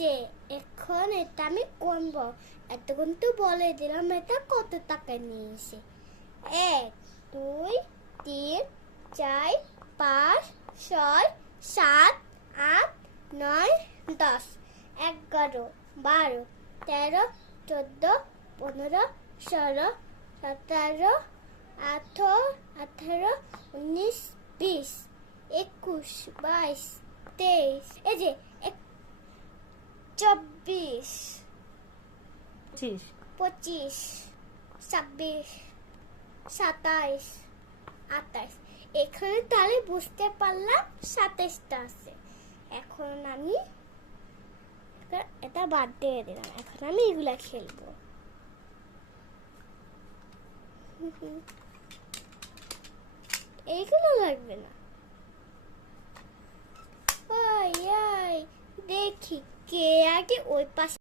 যে এখন এটা আমি গুনবো। এতক্ষণ তো বলে দিলাম এটা কত টাকা নিয়েছে। 1 2 3 4 5 6 7 8 9 10 11 12 13 14 15 16 17 18 18 19 20 21 22 23 এই যে 24 25 26 26 27 28 এখানে তাহলে বুঝতে পারলাম 27টা আছে। এখন আমি এটা বাদ দিয়ে দিলাম। এখন আমি এগুলা খেলবো। এইগুলো লাগবে না। ওই দেখি কে আগে ওই পাশে